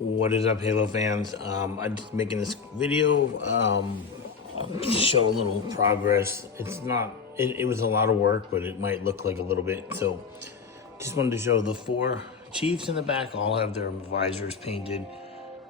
What is up, Halo fans? I'm just making this video to show a little progress. It's not, it was a lot of work, but it might look like a little bit. So just wanted to show the 4 Chiefs in the back all have their visors painted.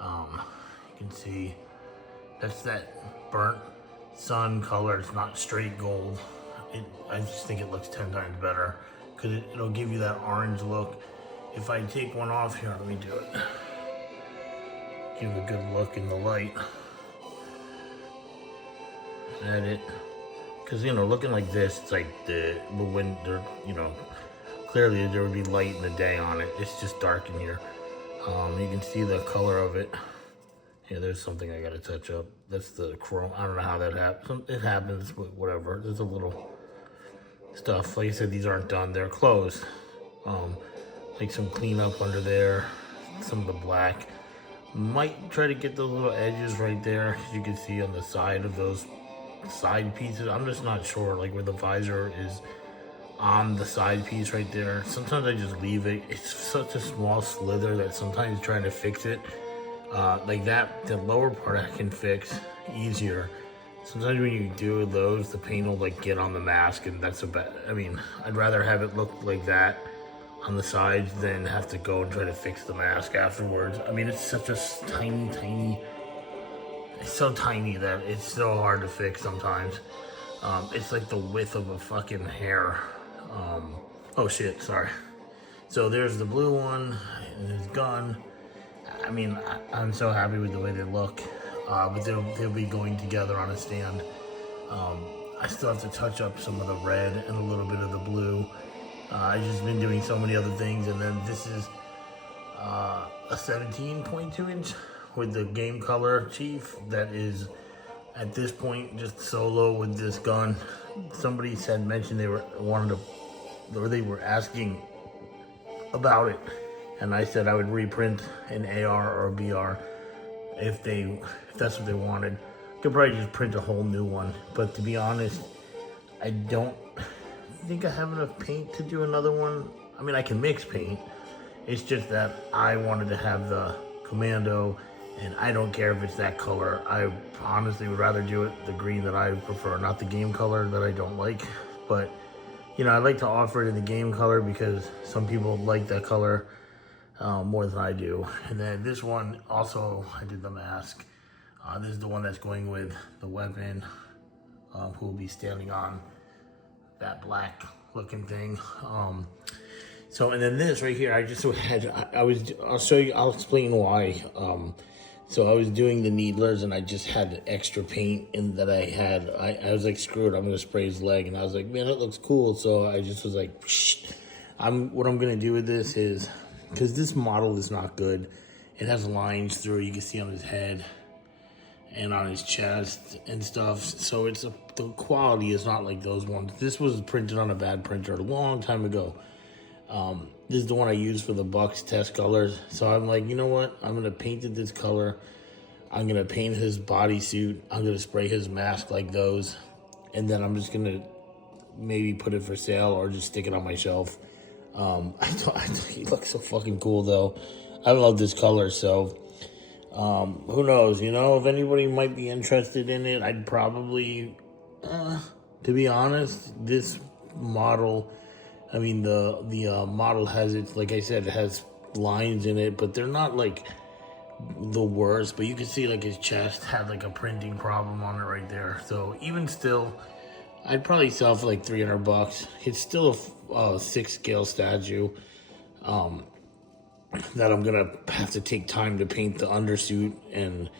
You can see that's that burnt sun color. It's not straight gold. I just think it looks 10 times better because it'll give you that orange look. If I take one off here, let me do it. Give a good look in the light at it, because looking like this, it's like when they're clearly there would be light in the day on it. It's just dark in here. You can see the color of it. Yeah, there's something I gotta touch up. That's the chrome. I don't know how that happens. It happens, but whatever. There's a little stuff. Like I said, these aren't done. They're closed. Like some cleanup under there. Some of the black. Might try to get those little edges right there, as you can see on the side of those side pieces. I'm just not sure, like where the visor is on the side piece right there. Sometimes I just leave it. It's such a small slither that sometimes trying to fix it, like that, the lower part I can fix easier. Sometimes when you do those, the paint will like get on the mask, and that's a bad. I mean, I'd rather have it look like that on the sides than have to go and try to fix the mask afterwards. I mean, it's such a tiny, it's so tiny that it's so hard to fix sometimes. It's like the width of a fucking hair. Oh shit, sorry. So there's the blue one and his gun. I mean, I'm so happy with the way they look, but they'll be going together on a stand. I still have to touch up some of the red and a little bit of the blue. I've just been doing so many other things, and then this is a 17.2 inch with the game color Chief that is at this point just solo with this gun. Somebody mentioned they were asking about it, and I said I would reprint an AR or a BR if that's what they wanted. Could probably just print a whole new one, but to be honest, I don't think I have enough paint to do another one. I mean, I can mix paint. It's just that I wanted to have the commando, and I don't care if it's that color. I honestly would rather do it the green that I prefer, not the game color that I don't like. But I like to offer it in the game color because some people like that color more than I do. And then this one also, I did the mask. This is the one that's going with the weapon, who will be standing on that black looking thing. So, and then this right here, I just had, I'll show you, I'll explain why. So I was doing the needlers, and I just had extra paint in that I had. I was like, screw it, I'm gonna spray his leg, and I was like, man, that looks cool. So I just was like, what I'm gonna do with this is, because this model is not good, it has lines through it, you can see on his head and on his chest and stuff. So the quality is not like those ones. This was printed on a bad printer a long time ago. This is the one I used for the Bucks test colors. So I'm like, you know what? I'm gonna paint it this color. I'm gonna paint his bodysuit. I'm gonna spray his mask like those. And then I'm just gonna maybe put it for sale or just stick it on my shelf. I thought he looks so fucking cool though. I love this color, so who knows, if anybody might be interested in it, I'd probably, to be honest, this model, I mean, the model has it, like I said, it has lines in it, but they're not like the worst, but you can see like his chest had like a printing problem on it right there. So even still, I'd probably sell for like $300. It's still a 6 scale statue. That I'm gonna have to take time to paint the undersuit, and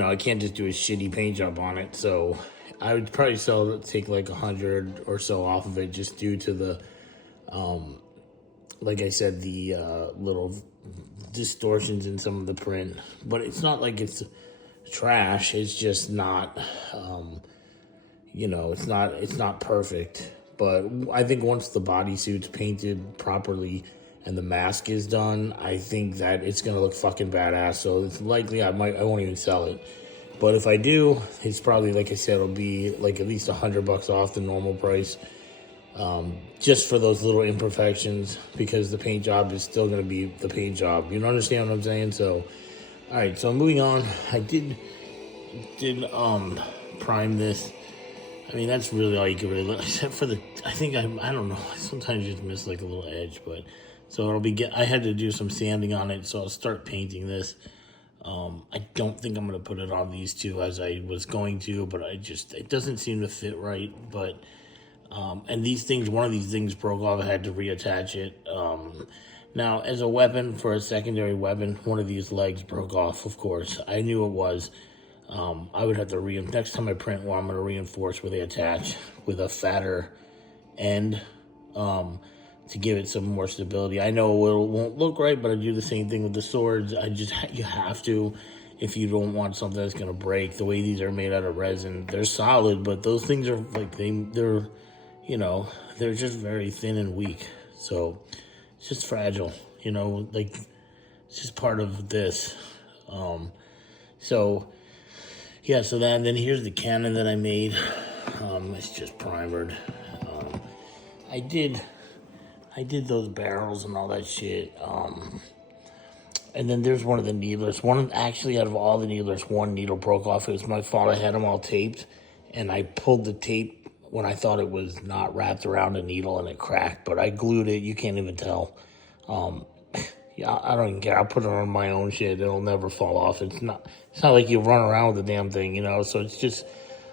I can't just do a shitty paint job on it. So I would probably take like 100 or so off of it, just due to the like I said, the little distortions in some of the print. But it's not like it's trash, it's just not it's not perfect. But I think once the bodysuit's painted properly and the mask is done, I think that it's gonna look fucking badass. So it's likely I won't even sell it. But if I do, it's probably, like I said, it'll be like at least $100 off the normal price. Just for those little imperfections, because the paint job is still gonna be the paint job. You understand what I'm saying? So All right, so moving on. I did prime this. I mean, that's really all you can really look, except for the, I don't know, I sometimes just miss like a little edge, but, so I had to do some sanding on it, so I'll start painting this. I don't think I'm going to put it on these two as I was going to, but it doesn't seem to fit right, but, and one of these things broke off, I had to reattach it. Now, as a weapon, for a secondary weapon, one of these legs broke off, of course. I knew it was. I would have to next time I print one, I'm going to reinforce where they attach with a fatter end to give it some more stability. I know it won't look right, but I do the same thing with the swords. You have to, if you don't want something that's going to break. The way these are made out of resin, they're solid, but those things are like, they're just very thin and weak. So it's just fragile, like it's just part of this. So yeah, so then here's the cannon that I made. It's just primered. I did those barrels and all that shit. And then there's one of the needlers. Actually, out of all the needlers, one needle broke off. It was my fault. I had them all taped, and I pulled the tape when I thought it was not wrapped around a needle, and it cracked. But I glued it. You can't even tell. Yeah, I don't even care. I'll put it on my own shit. It'll never fall off. It's not like you run around with the damn thing, So it's just,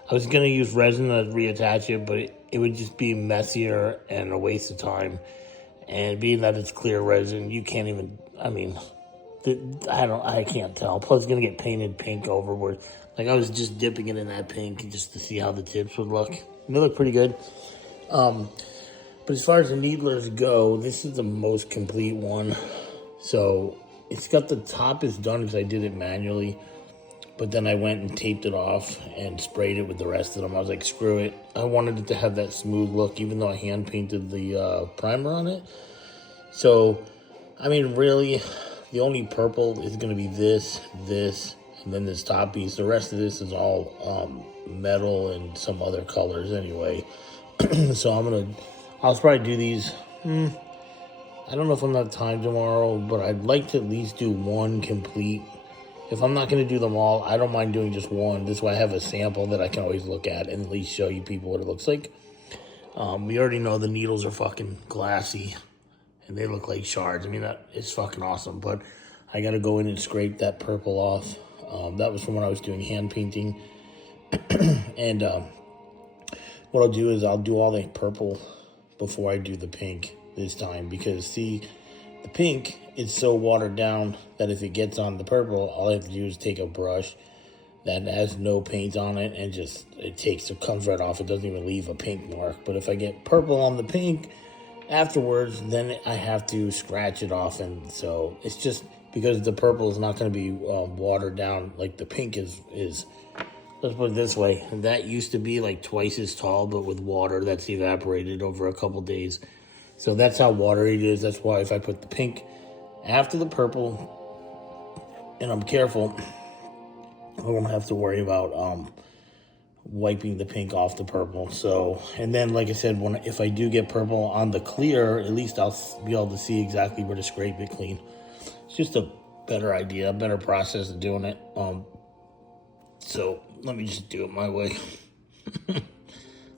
I was going to use resin to reattach it, but it would just be messier and a waste of time. And being that it's clear resin, you can't even, I can't tell. Plus it's going to get painted pink overboard. Like I was just dipping it in that pink just to see how the tips would look. They look pretty good. But as far as the needlers go, this is the most complete one. So it's got the top is done because I did it manually, but then I went and taped it off and sprayed it with the rest of them. I was like, screw it. I wanted it to have that smooth look, even though I hand painted the primer on it. So, really, the only purple is going to be this, and then this top piece. The rest of this is all metal and some other colors anyway. So I'll probably do these. I don't know if I'm going to have time tomorrow, but I'd like to at least do one complete. If I'm not going to do them all, I don't mind doing just one. This way I have a sample that I can always look at and at least show you people what it looks like. We already know the needles are fucking glassy, and they look like shards. That is fucking awesome, but I got to go in and scrape that purple off. That was from when I was doing hand painting. And what I'll do is I'll do all the purple before I do the pink this time, because see, the pink is so watered down that if it gets on the purple, all I have to do is take a brush that has no paint on it and it comes right off. It doesn't even leave a pink mark. But if I get purple on the pink afterwards, then I have to scratch it off. And so it's just because the purple is not going to be watered down like the pink is. Let's put it this way. That used to be like twice as tall, but with water that's evaporated over a couple days. So that's how watery it is. That's why if I put the pink after the purple, and I'm careful, I won't have to worry about wiping the pink off the purple. So, and then like I said, if I do get purple on the clear, at least I'll be able to see exactly where to scrape it clean. It's just a better idea, a better process of doing it. So let me just do it my way.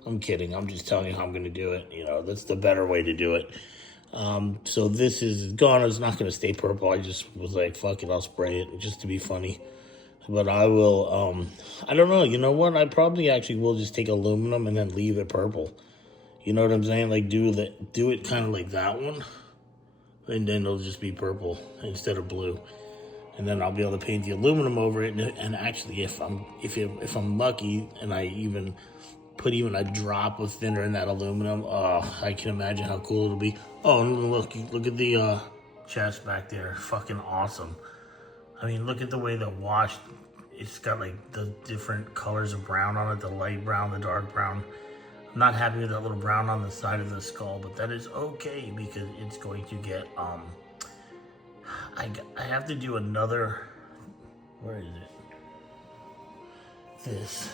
I'm kidding. I'm just telling you how I'm going to do it. That's the better way to do it. So this is gone. It's not going to stay purple. I just was like, fuck it, I'll spray it just to be funny. But I will, I don't know. You know what? I probably actually will just take aluminum and then leave it purple. You know what I'm saying? Like do it kind of like that one. And then it'll just be purple instead of blue. And then I'll be able to paint the aluminum over it. And actually, if I'm lucky and I even put a drop of thinner in that aluminum, I can imagine how cool it'll be. Oh, and look at the chest back there. Fucking awesome. Look at the way the wash, it's got like the different colors of brown on it, the light brown, the dark brown. I'm not happy with that little brown on the side of the skull, but that is okay because it's going to get, I have to do another, where is it? This.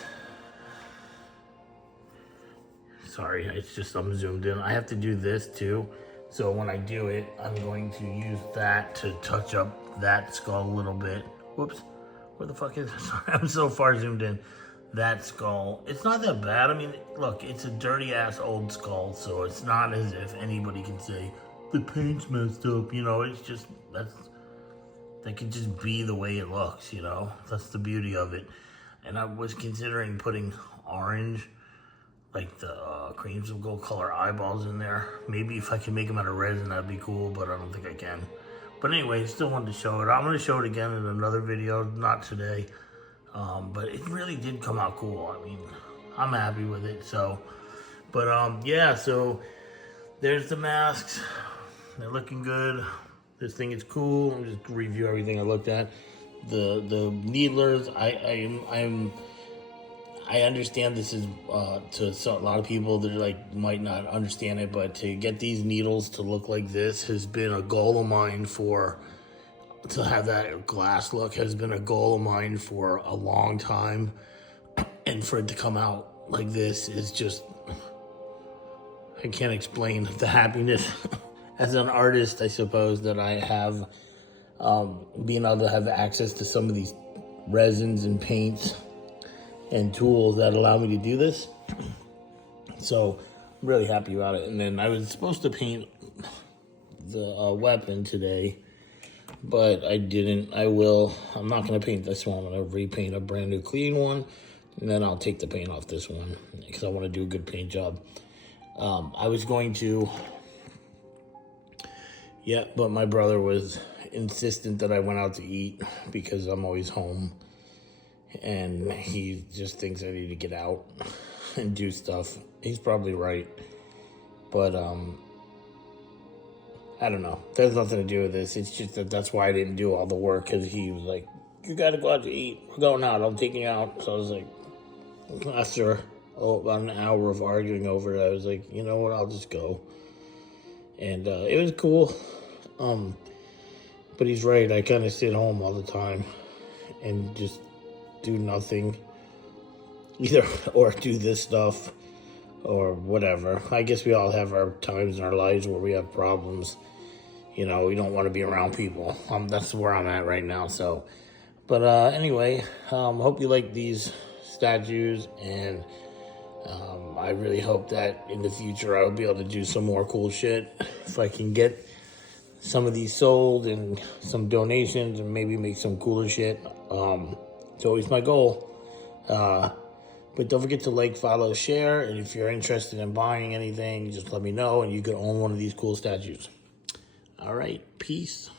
Sorry, it's just I'm zoomed in. I have to do this too. So when I do it, I'm going to use that to touch up that skull a little bit. Whoops. Where the fuck is it? Sorry, I'm so far zoomed in. That skull. It's not that bad. I mean, look, it's a dirty ass old skull, so it's not as if anybody can say the paint's messed up. You know, it's just that could just be the way it looks. You know, that's the beauty of it. And I was considering putting orange, like the creamsicle color eyeballs in there. Maybe if I can make them out of resin, that'd be cool, but I don't think I can. But anyway, still wanted to show it. I'm going to show it again in another video, not today. But it really did come out cool. I mean, I'm happy with it. So, but yeah, so there's the masks. They're looking good. This thing is cool. Let me just review everything I looked at. The needlers, I understand this is to a lot of people that like might not understand it, but to get these needles to look like this has been a goal of mine to have that glass look has been a goal of mine for a long time, and for it to come out like this is just, I can't explain the happiness as an artist, I suppose, that I have. Being able to have access to some of these resins and paints and tools that allow me to do this. So I'm really happy about it. And then I was supposed to paint the weapon today, but I didn't. I will. I'm not going to paint this one. I'm going to repaint a brand new clean one, and then I'll take the paint off this one because I want to do a good paint job. I was going to, yeah, but my brother was insistent that I went out to eat because I'm always home, and he just thinks I need to get out and do stuff. He's probably right, but I don't know. There's nothing to do with this. It's just that's why I didn't do all the work, because he was like, you gotta go out to eat. We're going out. I'm taking you out. So I was like, after about an hour of arguing over it, I was like, you know what? I'll just go. And it was cool. But he's right. I kind of sit home all the time and just do nothing. Either or do this stuff or whatever. I guess we all have our times in our lives where we have problems. You know, we don't want to be around people. That's where I'm at right now. So, but anyway, hope you like these statues, and I really hope that in the future I'll be able to do some more cool shit if I can get some of these sold and some donations and maybe make some cooler shit. It's always my goal. But don't forget to like, follow, share, and if you're interested in buying anything, just let me know and you can own one of these cool statues. All right, peace.